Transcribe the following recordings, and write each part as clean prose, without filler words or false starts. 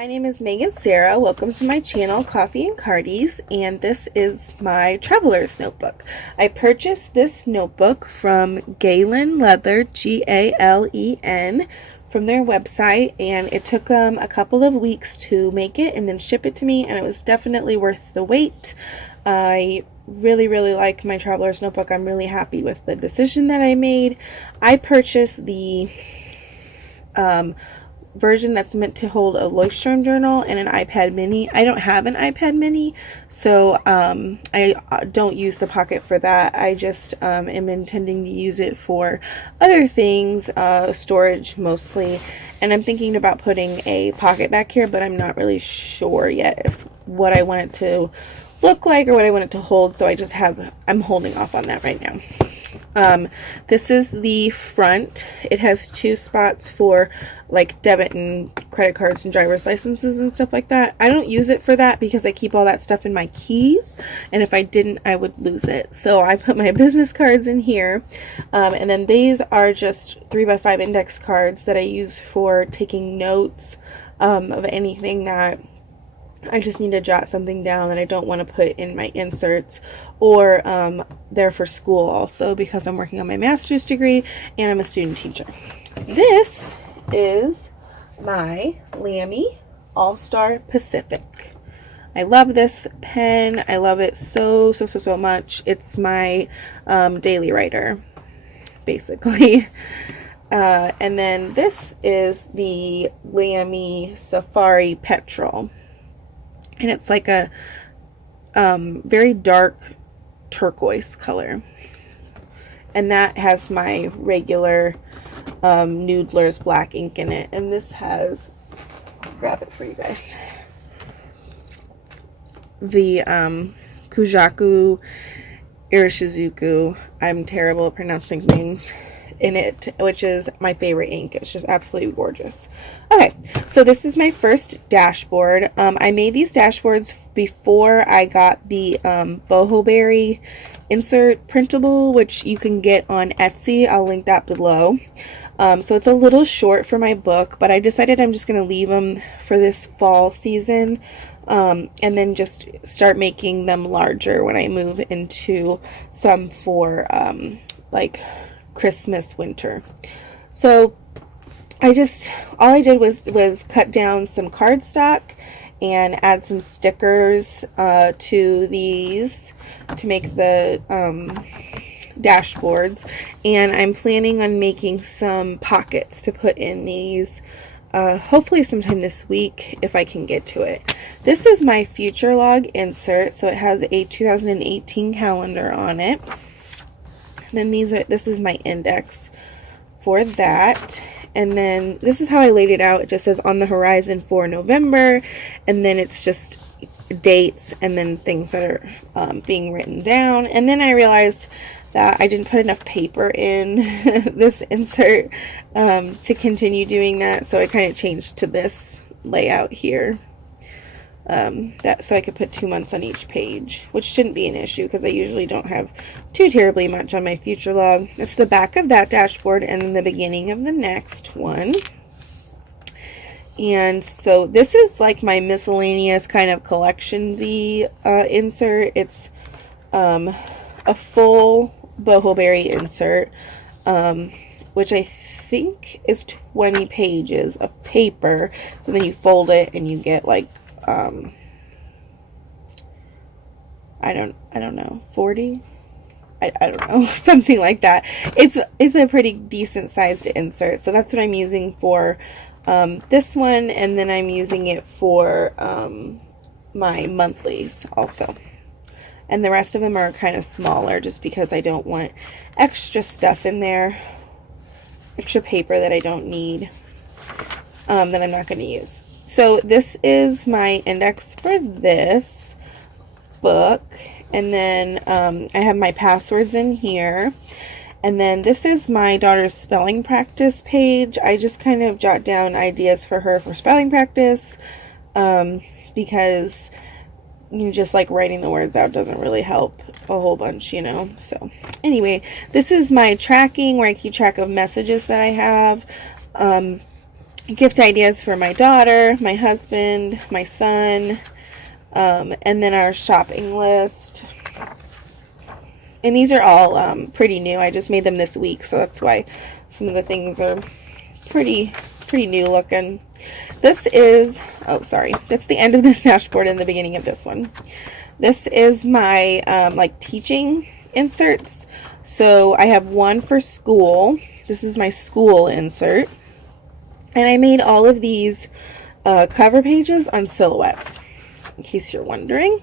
My name is Megan Sarah. Welcome to my channel, Coffee and Cardies, and this is my traveler's notebook. I purchased this notebook from Galen Leather, Galen, from their website, and it took them a couple of weeks to make it and then ship it to me, and it was definitely worth the wait. I really like my traveler's notebook. I'm really happy with the decision that I made. I purchased the version that's meant to hold a Leuchtturm journal and an iPad mini. I don't have an iPad mini, so I don't use the pocket for that. I just am intending to use it for other things, storage mostly, and I'm thinking about putting a pocket back here, but I'm not really sure yet if what I want it to look like or what I want it to hold, so I'm holding off on that right now. This is the front. It has two spots for like debit and credit cards and driver's licenses and stuff like that. I don't use it for that because I keep all that stuff in my keys, and if I didn't I would lose it. So I put my business cards in here, and then these are just 3x5 index cards that I use for taking notes of anything that I just need to jot something down that I don't want to put in my inserts, or they're for school also because I'm working on my master's degree and I'm a student teacher. This is my Lamy Al Star Pacific. I love this pen. I love it so much. It's my daily writer, basically. And then this is the Lamy Safari Petrol. And it's like a very dark turquoise color. And that has my regular Noodler's black ink in it. And this has, I'll grab it for you guys, the Kujaku Irishizuku, I'm terrible at pronouncing things, in it, which is my favorite ink. It's just absolutely gorgeous. Okay, so this is my first dashboard. I made these dashboards before I got the Boho Berry insert printable, which you can get on Etsy. I'll link that below. So it's a little short for my book, but I decided I'm just going to leave them for this fall season, and then just start making them larger when I move into some for like Christmas, winter. So all I did was cut down some cardstock and add some stickers to these to make the dashboards, and I'm planning on making some pockets to put in these hopefully sometime this week if I can get to it. This is my future log insert, so it has a 2018 calendar on it. Then this is my index for that, and then this is how I laid it out. It just says on the horizon for November, and then it's just dates and then things that are being written down. And then I realized that I didn't put enough paper in this insert to continue doing that, so I kind of changed to this layout here. So I could put 2 months on each page, which shouldn't be an issue because I usually don't have too terribly much on my future log. It's the back of that dashboard and then the beginning of the next one. And so this is like my miscellaneous kind of collection-y insert. It's a full Boho Berry insert, which I think is 20 pages of paper. So then you fold it and you get like I don't know, 40? I don't know, something like that. It's a pretty decent sized insert, so that's what I'm using for this one, and then I'm using it for my monthlies also. And the rest of them are kind of smaller just because I don't want extra stuff in there, extra paper that I don't need, that I'm not going to use. So this is my index for this book, and then I have my passwords in here, and then this is my daughter's spelling practice page. I just kind of jot down ideas for her for spelling practice, because just like writing the words out doesn't really help a whole bunch, you know. So anyway, this is my tracking where I keep track of messages that I have. gift ideas for my daughter, my husband, my son, and then our shopping list. And these are all pretty new. I just made them this week, so that's why some of the things are pretty new looking. This is, oh sorry, that's the end of this dashboard and the beginning of this one. This is my like teaching inserts. So I have one for school. This is my school insert. And I made all of these cover pages on Silhouette, in case you're wondering.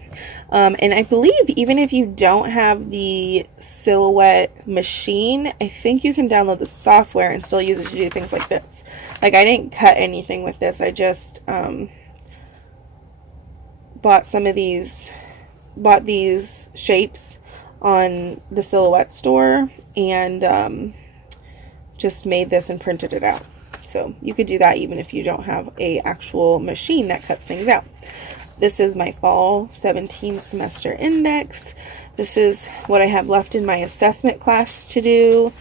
And I believe even if you don't have the Silhouette machine, I think you can download the software and still use it to do things like this. Like, I didn't cut anything with this. I just bought these shapes on the Silhouette store and just made this and printed it out. So you could do that even if you don't have a actual machine that cuts things out. This is my fall 17 semester index. This is what I have left in my assessment class to do.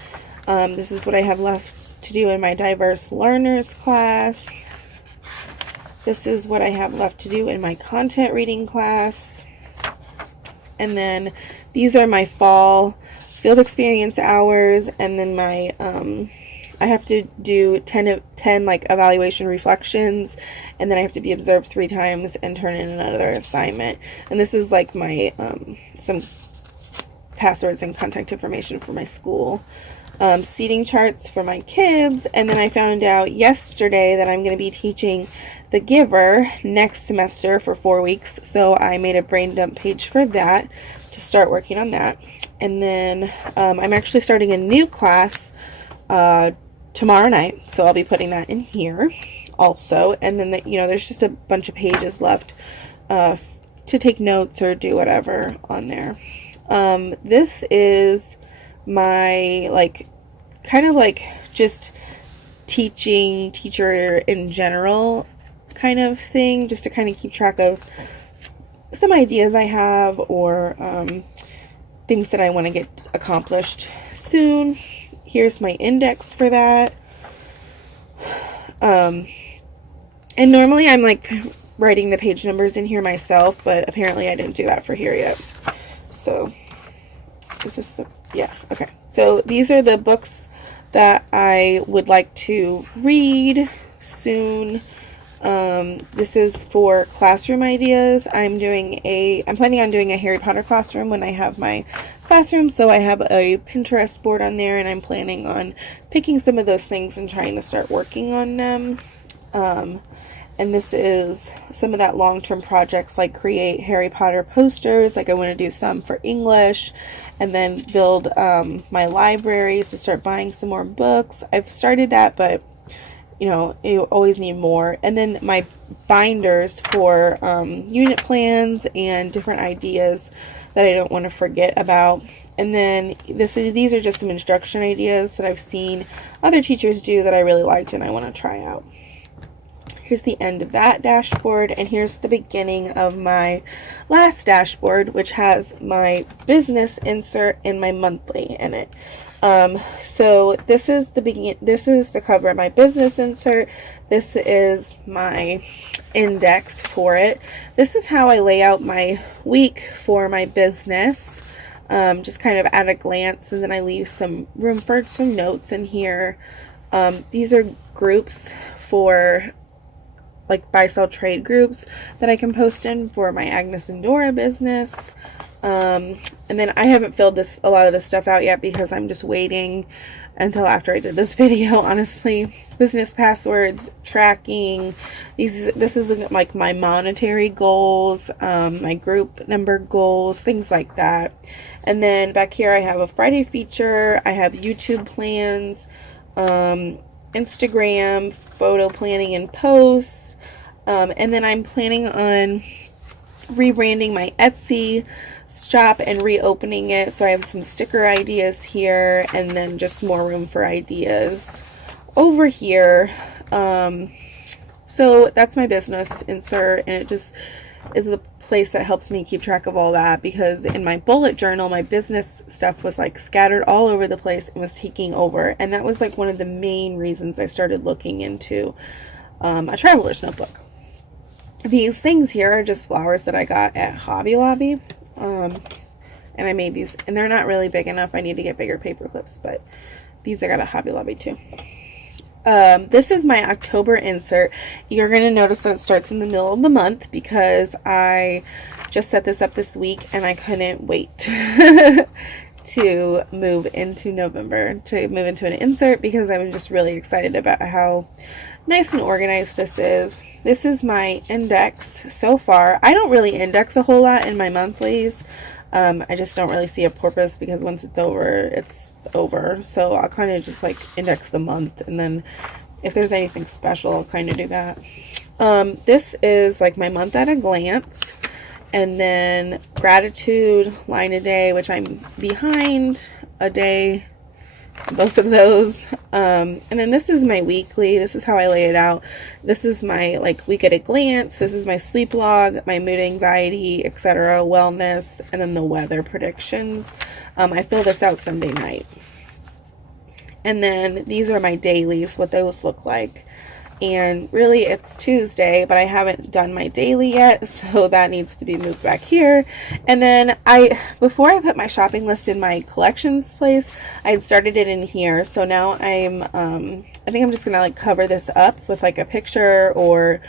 This is what I have left to do in my diverse learners class. This is what I have left to do in my content reading class. And then these are my fall field experience hours, and then my I have to do 10 like evaluation reflections, and then I have to be observed 3 times and turn in another assignment. And this is like my some passwords and contact information for my school. Seating charts for my kids, and then I found out yesterday that I'm going to be teaching The Giver next semester for 4 weeks, so I made a brain dump page for that to start working on that. And then I'm actually starting a new class tomorrow night, so I'll be putting that in here also. And then there's just a bunch of pages left to take notes or do whatever on there. This is my kind of just teacher in general kind of thing, just to kind of keep track of some ideas I have or things that I want to get accomplished soon. Here's my index for that. And normally I'm writing the page numbers in here myself, but apparently I didn't do that for here yet. So is this the, yeah, okay. So these are the books that I would like to read soon. This is for classroom ideas. I'm planning on doing a Harry Potter classroom when I have my classroom, so I have a Pinterest board on there, and I'm planning on picking some of those things and trying to start working on them. And this is some of that long-term projects, like create Harry Potter posters. I want to do some for English, and then build my library, so start buying some more books. I've started that, but you always need more. And then my binders for unit plans and different ideas that I don't want to forget about. And then these are just some instruction ideas that I've seen other teachers do that I really liked and I want to try out. Here's the end of that dashboard, and here's the beginning of my last dashboard, which has my business insert and my monthly in it. So this is the cover of my business insert. This is my index for it. This is how I lay out my week for my business, just kind of at a glance, and then I leave some room for some notes in here. These are groups for buy sell trade groups that I can post in for my Agnes and Dora business. And then I haven't filled a lot of this stuff out yet because I'm just waiting until after I did this video, honestly. Business passwords, tracking, this is my monetary goals, my group number goals, things like that. And then back here I have a Friday feature, I have YouTube plans, Instagram, photo planning and posts, and then I'm planning on rebranding my Etsy shop and reopening it, so I have some sticker ideas here, and then just more room for ideas over here. So that's my business insert, and it just is the place that helps me keep track of all that, because in my bullet journal my business stuff was scattered all over the place and was taking over, and that was one of the main reasons I started looking into a traveler's notebook. These things here are just flowers that I got at Hobby Lobby. And I made these, and they're not really big enough. I need to get bigger paper clips, but these I got at Hobby Lobby too. This is my October insert. You're going to notice that it starts in the middle of the month because I just set this up this week and I couldn't wait to move into November, to move into an insert, because I'm just really excited about how nice and organized this is. This is my index so far. I don't really index a whole lot in my monthlies. I just don't really see a purpose, because once it's over, it's over. So I'll kind of just like index the month, and then if there's anything special, I'll kind of do that. This is like my month at a glance, and then gratitude, line a day, which I'm behind a day, both of those. And then this is my weekly. This is how I lay it out. This is my like week at a glance. This is my sleep log, my mood, anxiety, etc., wellness, and then the weather predictions. I fill this out Sunday night. And then these are my dailies, what those look like. And really it's Tuesday, but I haven't done my daily yet, so that needs to be moved back here. And then before I put my shopping list in my collections place, I had started it in here. So now I think I'm just gonna like cover this up with like a picture or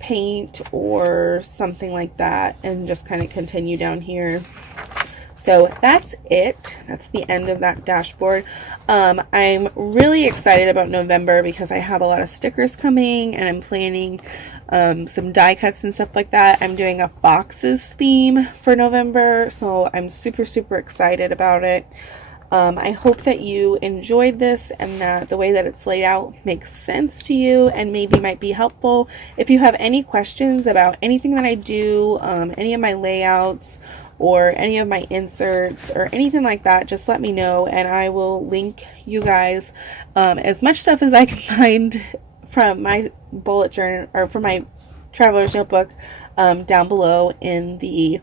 paint or something like that, and just kind of continue down here. So that's it. That's the end of that dashboard. I'm really excited about November because I have a lot of stickers coming, and I'm planning some die cuts and stuff like that. I'm doing a foxes theme for November, so I'm super, super excited about it. I hope that you enjoyed this and that the way that it's laid out makes sense to you and maybe might be helpful. If you have any questions about anything that I do, any of my layouts, or any of my inserts or anything like that, just let me know, and I will link you guys as much stuff as I can find from my bullet journal or from my traveler's notebook down below in the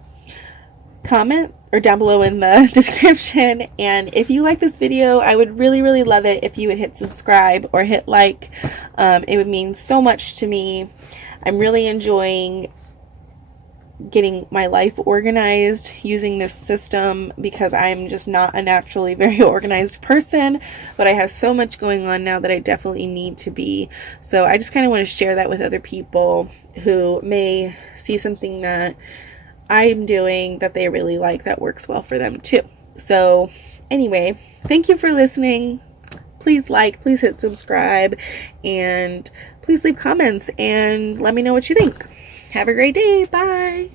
comment, or down below in the description. And if you like this video, I would really, really love it if you would hit subscribe or hit like. It would mean so much to me. I'm really enjoying getting my life organized using this system, because I'm just not a naturally very organized person, but I have so much going on now that I definitely need to be. So I just kind of want to share that with other people who may see something that I'm doing that they really like, that works well for them too. So anyway, thank you for listening. Please like, please hit subscribe, and please leave comments and let me know what you think. Have a great day. Bye.